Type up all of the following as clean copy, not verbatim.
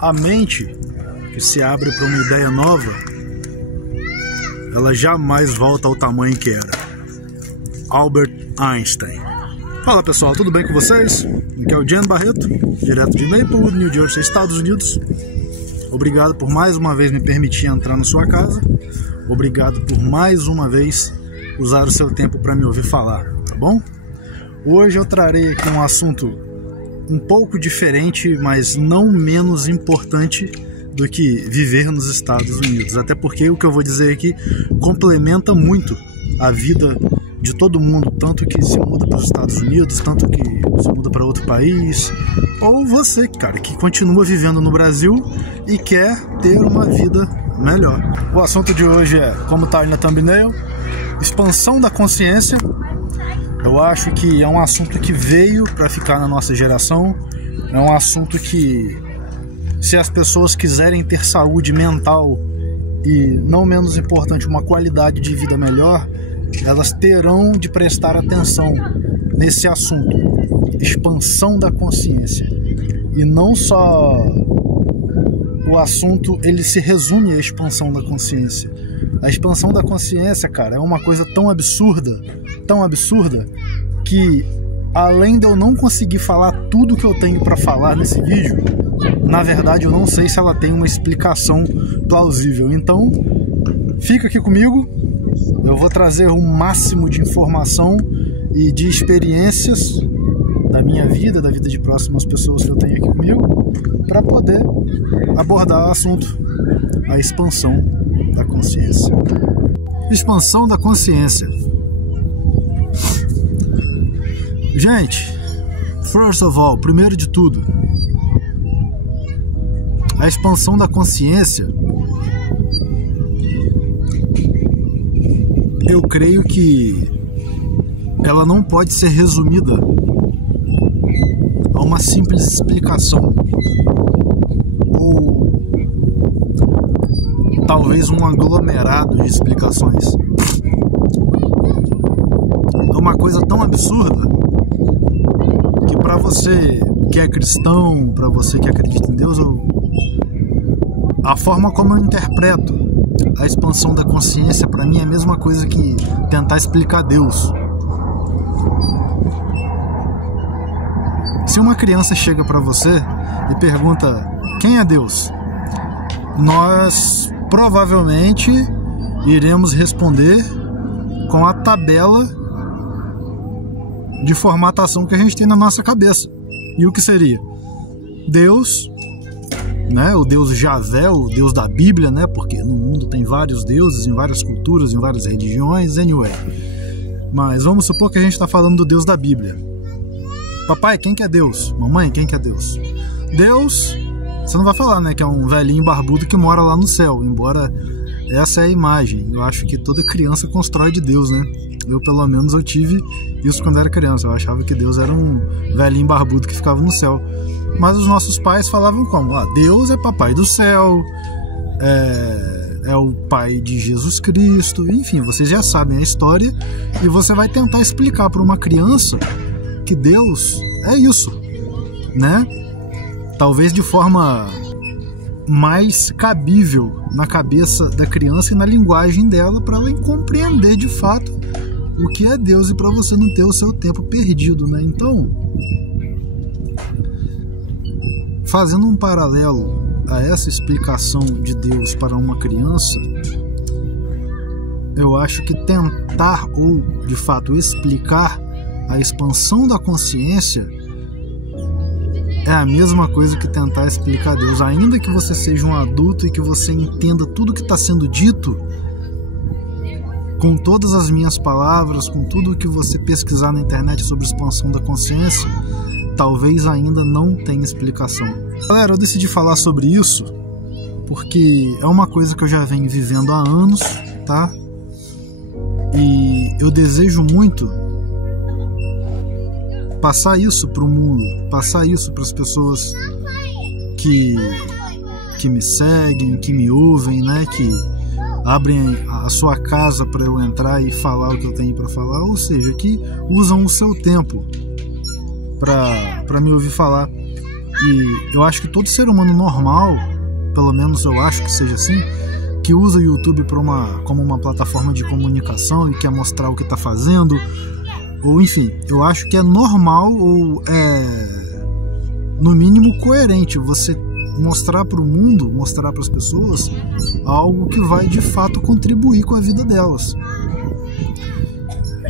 A mente que se abre para uma ideia nova, ela jamais volta ao tamanho que era. Albert Einstein. Fala pessoal, tudo bem com vocês? Aqui é o Jean Barreto, direto de Maplewood, New Jersey, Estados Unidos. Obrigado por mais uma vez me permitir entrar na sua casa. Obrigado por mais uma vez usar o seu tempo para me ouvir falar, tá bom? Hoje eu trarei aqui um assunto um pouco diferente, mas não menos importante do que viver nos Estados Unidos. Até porque o que eu vou dizer aqui complementa muito a vida de todo mundo, tanto que se muda para os Estados Unidos, tanto que se muda para outro país, ou você, cara, que continua vivendo no Brasil e quer ter uma vida melhor. O assunto de hoje é, como está aí na thumbnail, expansão da consciência. Eu acho que é um assunto que veio para ficar na nossa geração. É um assunto que, se as pessoas quiserem ter saúde mental e, não menos importante, uma qualidade de vida melhor, elas terão de prestar atenção nesse assunto, expansão da consciência. E não só o assunto, ele se resume à expansão da consciência. A expansão da consciência, cara, é uma coisa tão absurda, que além de eu não conseguir falar tudo que eu tenho para falar nesse vídeo, na verdade eu não sei se ela tem uma explicação plausível. Então, fica aqui comigo, eu vou trazer o máximo de informação e de experiências da minha vida, da vida de próximas pessoas que eu tenho aqui comigo, para poder abordar o assunto, a expansão da consciência. Expansão da consciência. Gente, first of all, primeiro de tudo, a expansão da consciência, eu creio que ela não pode ser resumida a uma simples explicação ou talvez um aglomerado de explicações. É uma coisa tão absurda que, para você que é cristão, para você que acredita em Deus, a forma como eu interpreto a expansão da consciência, para mim, é a mesma coisa que tentar explicar Deus. Se uma criança chega para você e pergunta quem é Deus, nós provavelmente iremos responder com a tabela de formatação que a gente tem na nossa cabeça. E o que seria? Deus, né? O Deus Javé, o Deus da Bíblia, né? Porque no mundo tem vários deuses, em várias culturas, em várias religiões, anyway. Mas vamos supor que a gente está falando do Deus da Bíblia. Papai, quem que é Deus? Mamãe, quem que é Deus? Deus, você não vai falar, né, que é um velhinho barbudo que mora lá no céu, embora essa é a imagem. Eu acho que toda criança constrói de Deus, né? Eu, pelo menos, eu tive isso quando era criança. Eu achava que Deus era um velhinho barbudo que ficava no céu. Mas os nossos pais falavam como? Deus é papai do céu, é o pai de Jesus Cristo. Enfim, vocês já sabem a história. E você vai tentar explicar para uma criança que Deus é isso, né? Talvez de forma mais cabível na cabeça da criança e na linguagem dela, para ela compreender de fato o que é Deus e para você não ter o seu tempo perdido, né? Então, fazendo um paralelo a essa explicação de Deus para uma criança, eu acho que tentar ou de fato explicar a expansão da consciência é a mesma coisa que tentar explicar Deus. Ainda que você seja um adulto e que você entenda tudo que está sendo dito, com todas as minhas palavras, com tudo que você pesquisar na internet sobre expansão da consciência, talvez ainda não tenha explicação. Galera, eu decidi falar sobre isso porque é uma coisa que eu já venho vivendo há anos, tá? E eu desejo muito passar isso para o mundo, passar isso para as pessoas que me seguem, que me ouvem, né? Que abrem a sua casa para eu entrar e falar o que eu tenho para falar, ou seja, que usam o seu tempo para me ouvir falar. E eu acho que todo ser humano normal, pelo menos eu acho que seja assim, que usa o YouTube como uma plataforma de comunicação e quer mostrar o que está fazendo, ou enfim, eu acho que é normal ou é, no mínimo, coerente você mostrar para o mundo, mostrar para as pessoas algo que vai de fato contribuir com a vida delas.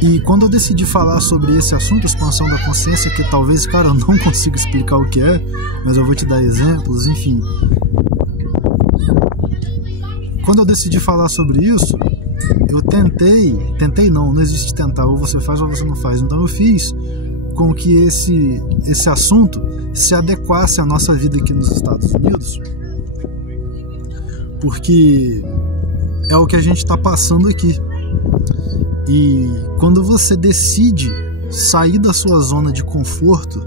E quando eu decidi falar sobre esse assunto, expansão da consciência, que talvez, cara, eu não consiga explicar o que é, mas eu vou te dar exemplos, enfim. Quando eu decidi falar sobre isso, eu tentei não existe tentar, ou você faz ou você não faz. Então eu fiz com que esse assunto se adequasse à nossa vida aqui nos Estados Unidos, porque é o que a gente está passando aqui. E quando você decide sair da sua zona de conforto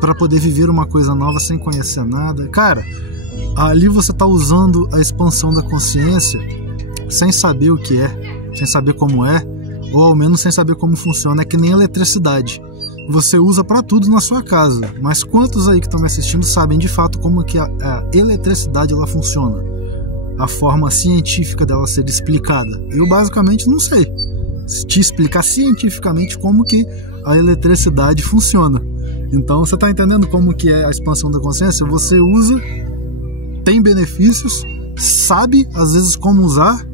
para poder viver uma coisa nova sem conhecer nada, cara, ali você está usando a expansão da consciência sem saber o que é, sem saber como é, ou ao menos sem saber como funciona. É que nem eletricidade. Você usa para tudo na sua casa, mas quantos aí que estão me assistindo sabem de fato como que a eletricidade ela funciona? A forma científica dela ser explicada? Eu basicamente não sei te explicar cientificamente como que a eletricidade funciona. Então você está entendendo como que é a expansão da consciência? Você usa, tem benefícios, sabe às vezes como usar,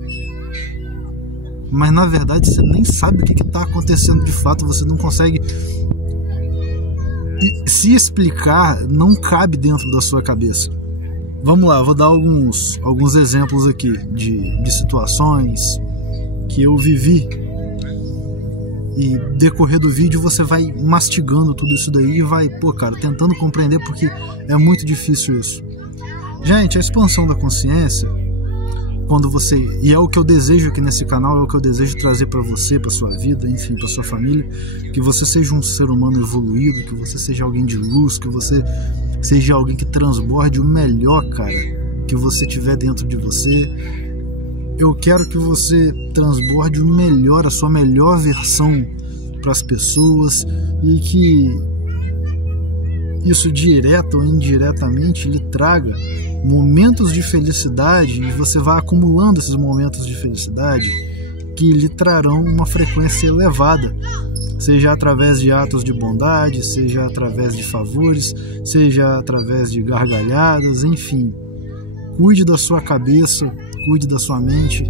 mas na verdade você nem sabe o que está acontecendo de fato. Você não consegue se explicar, não cabe dentro da sua cabeça. Vamos lá, vou dar alguns exemplos aqui de situações que eu vivi. E decorrer do vídeo você vai mastigando tudo isso daí e vai, tentando compreender, porque é muito difícil isso. Gente, a expansão da consciência, quando você, e é o que eu desejo aqui nesse canal, é o que eu desejo trazer para você, para sua vida, enfim, para sua família, que você seja um ser humano evoluído, que você seja alguém de luz, que você seja alguém que transborde o melhor, cara, que você tiver dentro de você. Eu quero que você transborde o melhor, a sua melhor versão para as pessoas, e que isso direto ou indiretamente lhe traga momentos de felicidade, e você vai acumulando esses momentos de felicidade que lhe trarão uma frequência elevada, seja através de atos de bondade, seja através de favores, seja através de gargalhadas, enfim. Cuide da sua cabeça, cuide da sua mente,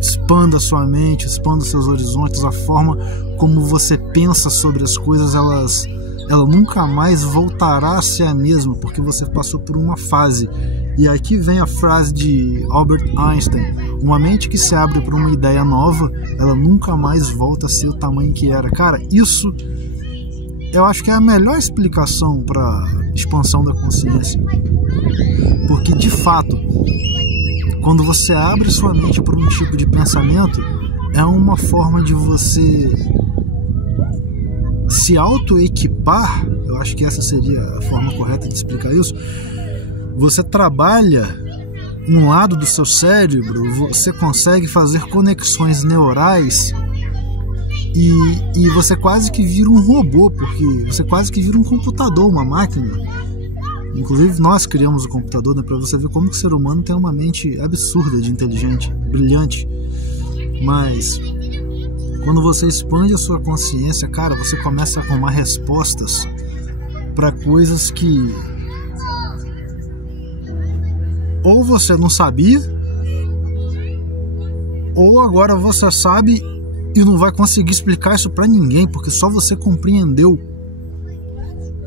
expanda a sua mente, expanda os seus horizontes. A forma como você pensa sobre as coisas, ela nunca mais voltará a ser a mesma, porque você passou por uma fase. E aqui vem a frase de Albert Einstein: uma mente que se abre para uma ideia nova, ela nunca mais volta a ser o tamanho que era. Cara, isso eu acho que é a melhor explicação para expansão da consciência, porque de fato, quando você abre sua mente para um tipo de pensamento, é uma forma de você se auto-equipar. Eu acho que essa seria a forma correta de explicar isso. Você trabalha um lado do seu cérebro, você consegue fazer conexões neurais e você quase que vira um robô, porque você quase que vira um computador, uma máquina. Inclusive nós criamos o computador, né, para você ver como que o ser humano tem uma mente absurda de inteligente, brilhante. Mas quando você expande a sua consciência, cara, você começa a arrumar respostas para coisas que ou você não sabia, ou agora você sabe e não vai conseguir explicar isso para ninguém, porque só você compreendeu.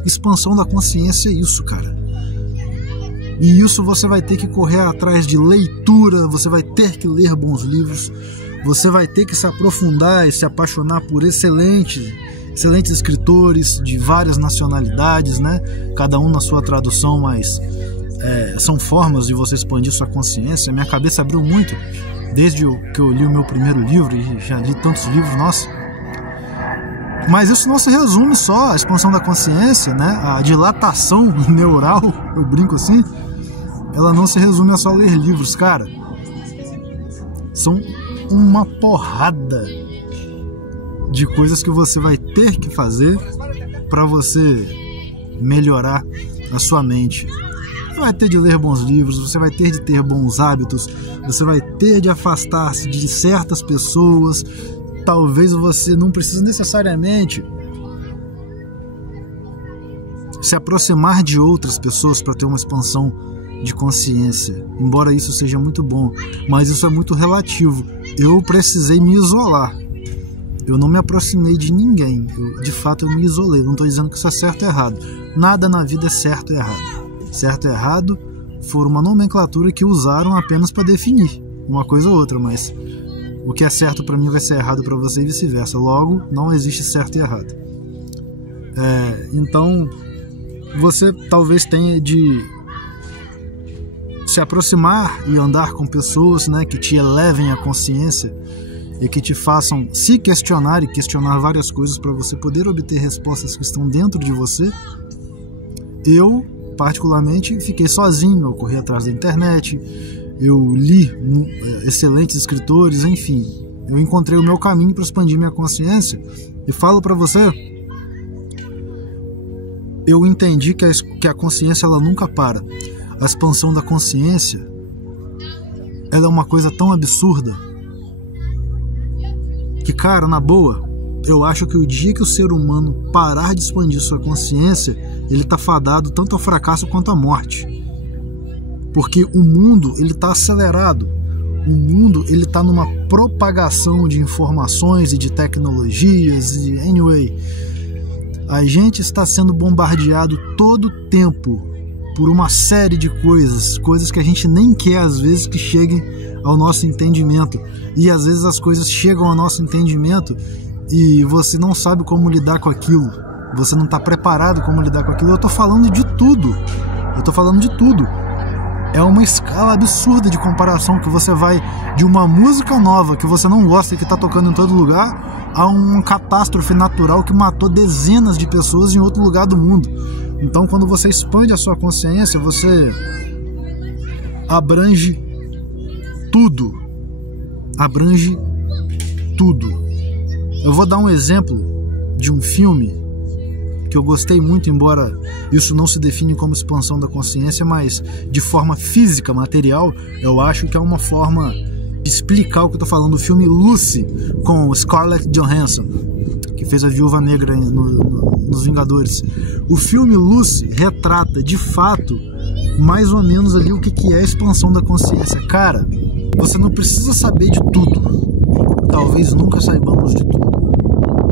Expansão da consciência é isso, cara. E isso você vai ter que correr atrás de leitura, você vai ter que ler bons livros, você vai ter que se aprofundar e se apaixonar por excelentes escritores de várias nacionalidades, né? Cada um na sua tradução, mas são formas de você expandir sua consciência. Minha cabeça abriu muito desde que eu li o meu primeiro livro, e já li tantos livros, nossa. Mas isso não se resume só à expansão da consciência, né? A dilatação neural, eu brinco assim, ela não se resume a só ler livros, cara. São uma porrada de coisas que você vai ter que fazer para você melhorar a sua mente. Você vai ter de ler bons livros, você vai ter de ter bons hábitos, você vai ter de afastar-se de certas pessoas. Talvez você não precise necessariamente se aproximar de outras pessoas para ter uma expansão de consciência, embora isso seja muito bom, mas isso é muito relativo. Eu precisei me isolar, eu não me aproximei de ninguém, de fato eu me isolei. Não estou dizendo que isso é certo ou errado, nada na vida é certo ou errado. Certo e errado foram uma nomenclatura que usaram apenas para definir uma coisa ou outra, mas o que é certo para mim vai ser errado para você e vice-versa. Logo, não existe certo e errado. Então, você talvez tenha de se aproximar e andar com pessoas, né, que te elevem a consciência e que te façam se questionar e questionar várias coisas para você poder obter respostas que estão dentro de você. Eu, particularmente, fiquei sozinho, eu corri atrás da internet, eu li excelentes escritores, enfim, eu encontrei o meu caminho para expandir minha consciência. E falo para você, eu entendi que a consciência ela nunca para. A expansão da consciência, ela é uma coisa tão absurda que, cara, na boa, eu acho que o dia que o ser humano parar de expandir sua consciência, ele está fadado tanto ao fracasso quanto à morte. Porque o mundo ele está acelerado. O mundo ele está numa propagação de informações e de tecnologias. E anyway, a gente está sendo bombardeado todo o tempo por uma série de coisas que a gente nem quer às vezes que cheguem ao nosso entendimento. E às vezes as coisas chegam ao nosso entendimento e você não sabe como lidar com aquilo. Você não está preparado como lidar com aquilo. Eu estou falando de tudo. É uma escala absurda de comparação, que você vai de uma música nova que você não gosta e que está tocando em todo lugar a uma catástrofe natural que matou dezenas de pessoas em outro lugar do mundo. Então, quando você expande a sua consciência, você abrange tudo. Eu vou dar um exemplo de um filme que eu gostei muito, embora isso não se define como expansão da consciência, mas de forma física, material, eu acho que é uma forma de explicar o que eu estou falando. O filme Lucy, com Scarlett Johansson, que fez a Viúva Negra nos Vingadores. O filme Lucy retrata, de fato, mais ou menos ali o que é a expansão da consciência. Cara, você não precisa saber de tudo. Talvez nunca saibamos de tudo.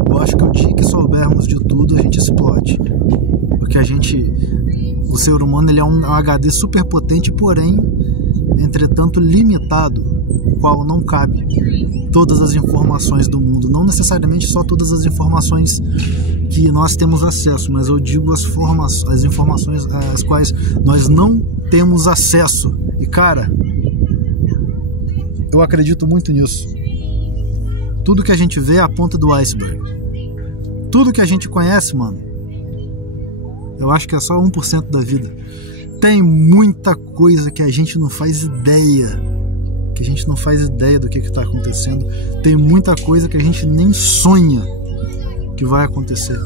Eu acho que o dia que soubermos de tudo, a gente explode. Porque o ser humano, ele é um HD super potente, porém, entretanto, limitado, o qual não cabe todas as informações do mundo. Não necessariamente só todas as informações que nós temos acesso, mas eu digo as informações às quais nós não temos acesso. E, cara, eu acredito muito nisso. Tudo que a gente vê é a ponta do iceberg. Tudo que a gente conhece, mano, eu acho que é só 1% da vida. Tem muita coisa que a gente não faz ideia. Do que está acontecendo. Tem muita coisa que a gente nem sonha que vai acontecer.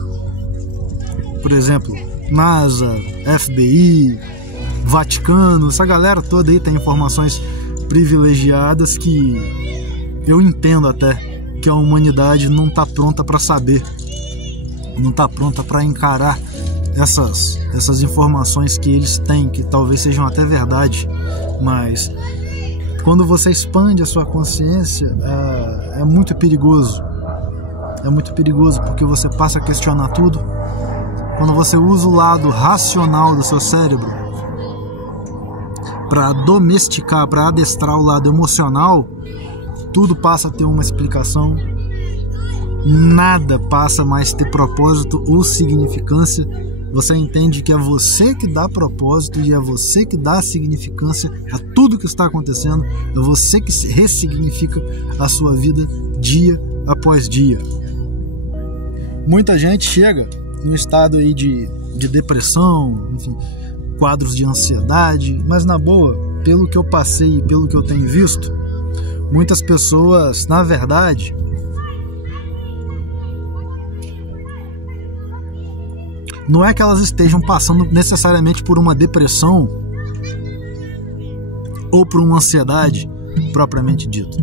Por exemplo, NASA, FBI, Vaticano, essa galera toda aí tem informações privilegiadas que eu entendo até que a humanidade não está pronta para saber, não está pronta para encarar essas informações que eles têm, que talvez sejam até verdade, mas quando você expande a sua consciência, é muito perigoso. É muito perigoso porque você passa a questionar tudo. Quando você usa o lado racional do seu cérebro para domesticar, para adestrar o lado emocional, tudo passa a ter uma explicação. Nada passa mais a ter propósito ou significância. Você entende que é você que dá propósito e é você que dá significância a tudo que está acontecendo. É você que ressignifica a sua vida dia após dia. Muita gente chega num estado aí de depressão, enfim, quadros de ansiedade, mas na boa, pelo que eu passei e pelo que eu tenho visto, muitas pessoas, na verdade, não é que elas estejam passando necessariamente por uma depressão ou por uma ansiedade propriamente dita.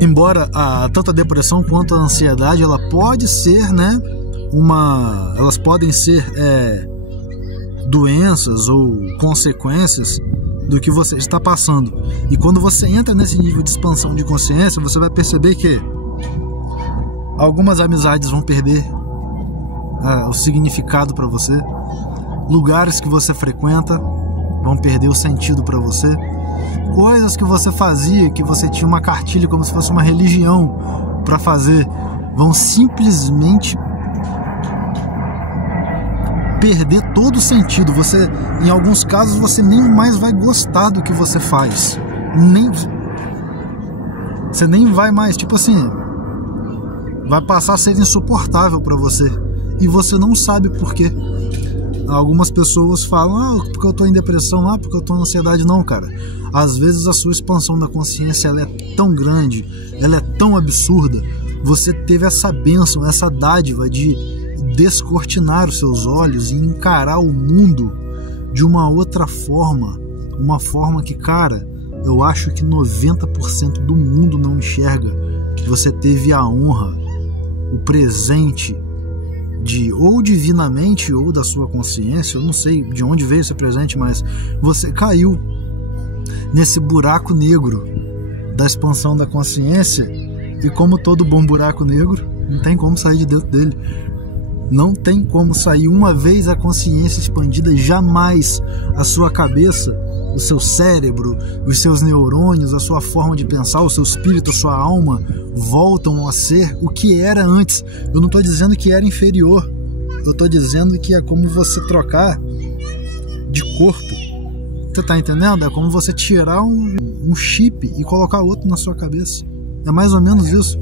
Embora tanto a depressão quanto a ansiedade, ela pode ser, né, elas podem ser doenças ou consequências do que você está passando. E quando você entra nesse nível de expansão de consciência, você vai perceber que algumas amizades vão perder o significado para você, lugares que você frequenta vão perder o sentido para você, coisas que você fazia, que você tinha uma cartilha como se fosse uma religião para fazer, vão simplesmente perder todo o sentido. Você, em alguns casos, você nem mais vai gostar do que você faz, você nem vai mais, tipo assim, vai passar a ser insuportável para você e você não sabe por quê. Algumas pessoas falam, porque eu tô em depressão, porque eu tô em ansiedade. Não, cara, às vezes a sua expansão da consciência, ela é tão grande, ela é tão absurda, você teve essa bênção, essa dádiva de descortinar os seus olhos e encarar o mundo de uma outra forma, uma forma que, cara, eu acho que 90% do mundo não enxerga. Você teve a honra, o presente ou divinamente ou da sua consciência, eu não sei de onde veio esse presente, mas você caiu nesse buraco negro da expansão da consciência, e como todo bom buraco negro, não tem como sair de dentro dele. Não tem como sair. Uma vez a consciência expandida, jamais a sua cabeça, o seu cérebro, os seus neurônios, a sua forma de pensar, o seu espírito, a sua alma voltam a ser o que era antes. Eu não estou dizendo que era inferior, eu estou dizendo que é como você trocar de corpo. Você está entendendo? É como você tirar um chip e colocar outro na sua cabeça. É mais ou menos isso.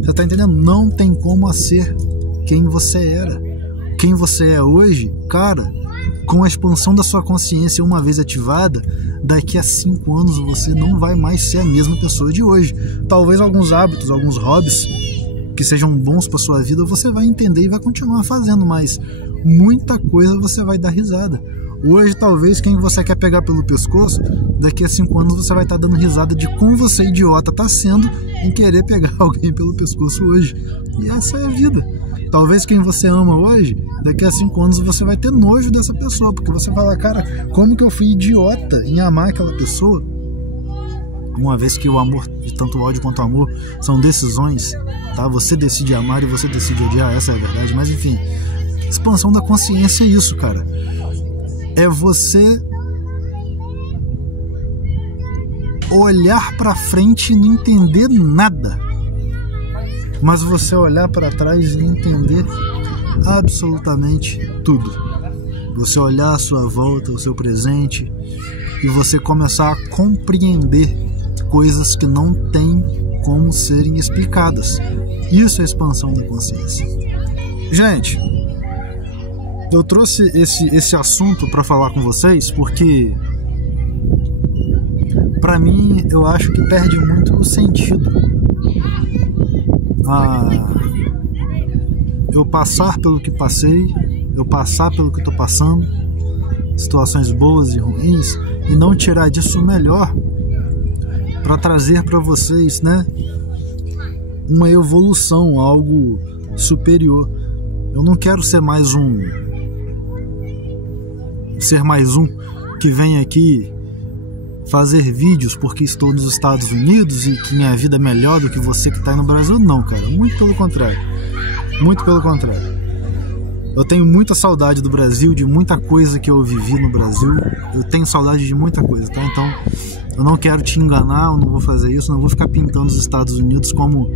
Você está entendendo? Não tem como ser quem você era. Quem você é hoje, cara, com a expansão da sua consciência uma vez ativada, daqui a 5 anos você não vai mais ser a mesma pessoa de hoje. Talvez alguns hábitos, alguns hobbies que sejam bons para sua vida você vai entender e vai continuar fazendo, mas muita coisa você vai dar risada. Hoje, talvez, quem você quer pegar pelo pescoço, daqui a 5 anos você vai estar dando risada de como você, idiota, está sendo em querer pegar alguém pelo pescoço hoje. E essa é a vida. Talvez quem você ama hoje, daqui a 5 anos você vai ter nojo dessa pessoa, porque você vai falar, cara, como que eu fui idiota em amar aquela pessoa? Uma vez que o amor, de tanto o ódio quanto o amor, são decisões, tá? Você decide amar e você decide odiar, essa é a verdade. Mas enfim, expansão da consciência é isso, cara. É você olhar pra frente e não entender nada, mas você olhar para trás e entender absolutamente tudo. Você olhar à sua volta, o seu presente, e você começar a compreender coisas que não tem como serem explicadas. Isso é expansão da consciência. Gente, eu trouxe esse assunto para falar com vocês porque, para mim, eu acho que perde muito o sentido eu passar pelo que passei, eu passar pelo que estou passando, situações boas e ruins, e não tirar disso o melhor para trazer para vocês, né, uma evolução, algo superior. Eu não quero ser mais um que vem aqui fazer vídeos porque estou nos Estados Unidos e que minha vida é melhor do que você que está aí no Brasil. Não, cara, muito pelo contrário. Muito pelo contrário. Eu tenho muita saudade do Brasil, de muita coisa que eu vivi no Brasil. Eu tenho saudade de muita coisa, tá? Então, eu não quero te enganar, eu não vou fazer isso, não vou ficar pintando os Estados Unidos como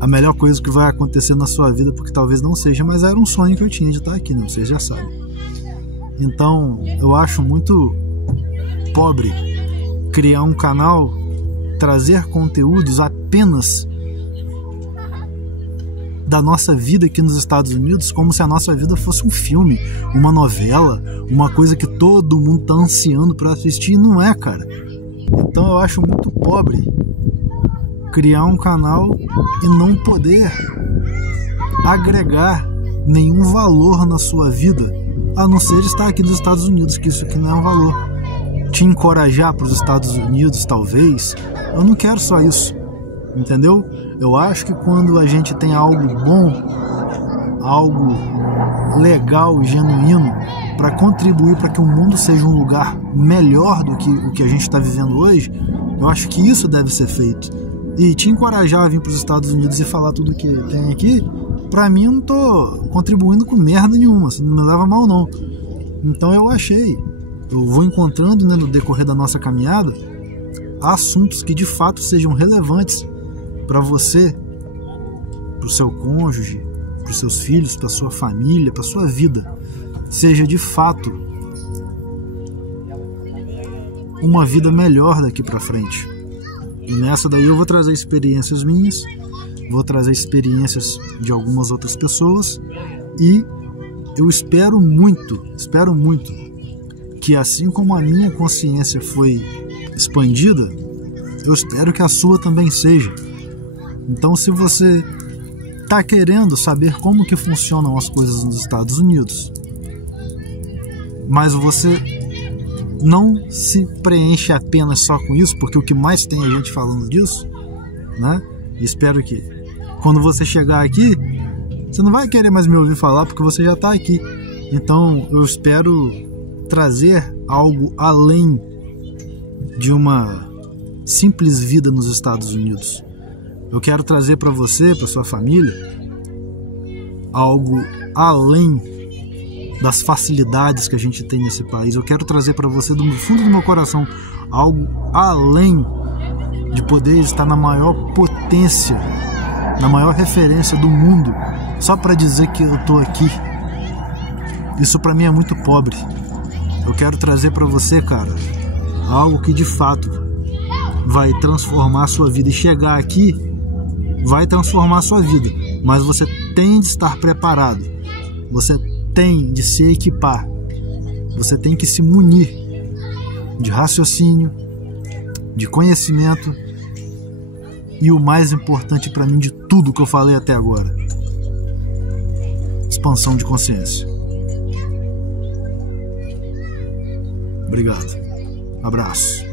a melhor coisa que vai acontecer na sua vida, porque talvez não seja, mas era um sonho que eu tinha de estar aqui, né? Vocês já sabem. Então, eu acho muito pobre criar um canal, trazer conteúdos apenas da nossa vida aqui nos Estados Unidos, como se a nossa vida fosse um filme, uma novela, uma coisa que todo mundo tá ansiando para assistir, e não é, cara. Então eu acho muito pobre criar um canal e não poder agregar nenhum valor na sua vida, a não ser estar aqui nos Estados Unidos, que isso aqui não é um valor. Te encorajar para os Estados Unidos, talvez, eu não quero só isso, entendeu? Eu acho que quando a gente tem algo bom, algo legal, genuíno, para contribuir para que o mundo seja um lugar melhor do que o que a gente está vivendo hoje, eu acho que isso deve ser feito. E te encorajar a vir para os Estados Unidos e falar tudo que tem aqui, pra mim eu não tô contribuindo com merda nenhuma, não me leva mal não. Então eu vou encontrando, né, no decorrer da nossa caminhada, assuntos que de fato sejam relevantes para você, para o seu cônjuge, para os seus filhos, para sua família, para sua vida, seja de fato uma vida melhor daqui para frente. E nessa daí eu vou trazer experiências minhas, vou trazer experiências de algumas outras pessoas, e eu espero muito que, assim como a minha consciência foi expandida, eu espero que a sua também seja. Então, se você está querendo saber como que funcionam as coisas nos Estados Unidos, mas você não se preenche apenas só com isso, porque o que mais tem é gente falando disso, né? E espero que quando você chegar aqui, você não vai querer mais me ouvir falar, porque você já está aqui. Então eu espero trazer algo além de uma simples vida nos Estados Unidos. Eu quero trazer para você, para sua família, algo além das facilidades que a gente tem nesse país. Eu quero trazer para você, do fundo do meu coração, algo além de poder estar na maior potência, na maior referência do mundo, só para dizer que eu tô aqui. Isso para mim é muito pobre. Eu quero trazer para você, cara, algo que de fato vai transformar a sua vida. E chegar aqui vai transformar a sua vida, mas você tem de estar preparado, você tem de se equipar, você tem que se munir de raciocínio, de conhecimento e o mais importante para mim de tudo que eu falei até agora: expansão de consciência. Obrigado. Abraço.